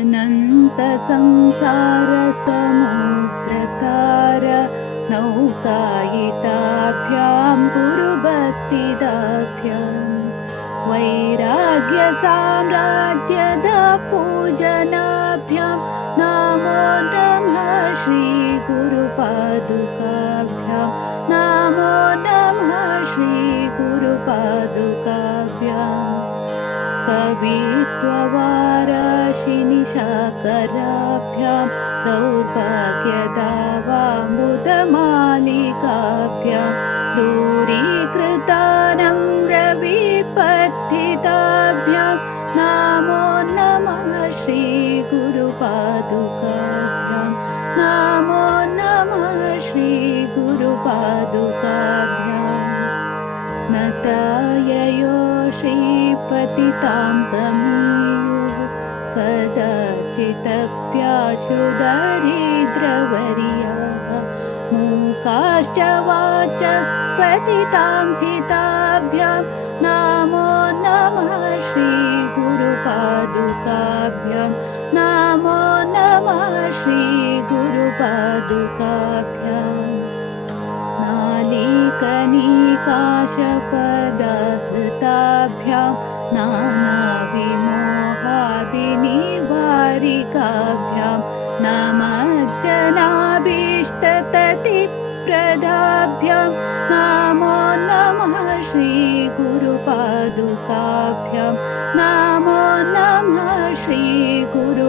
अनन्तसंसारसमुद्रतार नौकायिताभ्यां गुरुभक्तिदाभ्यां वैराग्यसाम्राज्यद पूजनाभ्यां नमो नमः श्रीगुरुपादुकाभ्यां नमो नमः श्रीगुरुपादुकाभ्याम् कवित्ववाराशिनिशाकराभ्यां दौर्भाग्यदावामुदमालिकाभ्यां दूरीकृतानं रविपथिताभ्यां नमो नमः श्रीगुरुपादुकाभ्यां नमो नमः श्रीगुरुपादुकाभ्याम् नताययो श्रीपतितां समीयुः कदाचिदप्याशुदरिद्रवर्याः मूकाश्च वाचस्पतितां हिताभ्यां नमो नमः श्रीगुरुपादुकाभ्यां नमो नमः श्रीगुरुपादुकाभ्याम् नालीकनिकाशपदहृताभ्यां नानाविमोहादिनिवारिकाभ्यां नमज्जनाभीष्टततिप्रदाभ्यां नमो नमः श्रीगुरुपादुकाभ्यां। नमो नमः श्रीगुरुपादुकाभ्याम्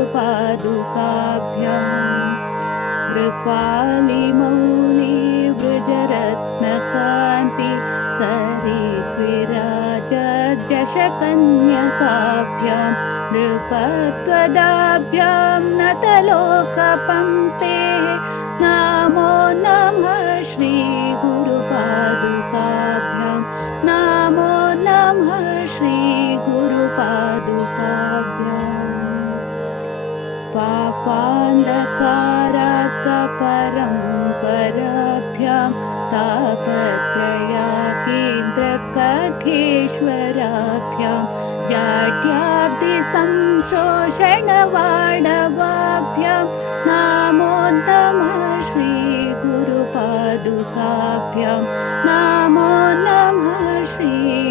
कृपालिमौली वृजरत्नकान्ति सरिद्विराजशकन्यकाभ्यां नृपत्वदाभ्यां नतलोकपङ्क्ते नमो नमः श्रीगुरुपादुकाभ्यां नमो नमः श्रीगुरुपादुकाभ्याम् पापान्धकारात्परम्पराभ्यां तापत्रयाकेन्द्रकठेश्वराभ्यां जाड्याब्धिसंशोषणवाडवाभ्यां नमो नमः श्रीगुरुपादुकाभ्यां नमो नमः श्रीगुरुपादुकाभ्याम्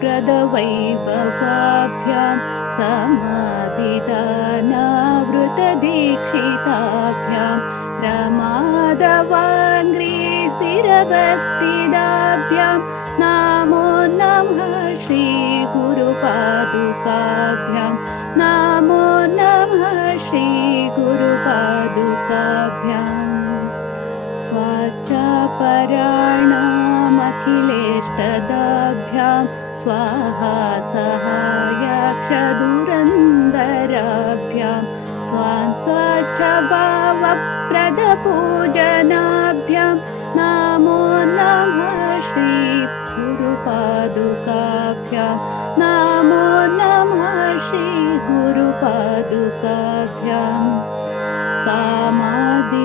क्षमादिषट्कप्रदवैभवाभ्यां समाधिदानावृतदीक्षिताभ्यां प्रमादवाङ्घ्रिस्थिरभक्तिदाभ्यां नमो नमः श्रीगुरुपादुकाभ्यां नमो नमः श्रीगुरुपादुकाभ्याम् स्वाचापराणामखिलेष्टदाभ्यां स्वाहा सहायक्षदुरन्दराभ्यां स्वान्त्वच भावप्रदपूजनाभ्यां नमो नमः श्रीगुरुपादुकाभ्यां नमो नमः श्रीगुरुपादुकाभ्याम्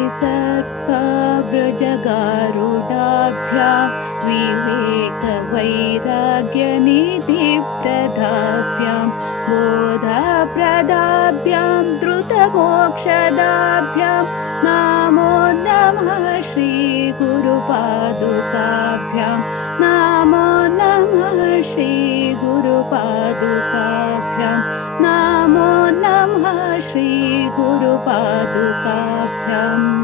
कामादिसर्पव्रजगारुडाभ्यां विवेकवैराग्यनिधिप्रदाभ्यां बोधप्रदाभ्यां द्रुतमोक्षदाभ्यां नमो नमः श्रीगुरुपादुकाभ्यां नमो नमः श्रीगुरुपादुकाभ्यां नमो नमः श्रीगुरुपादुकाभ्याम्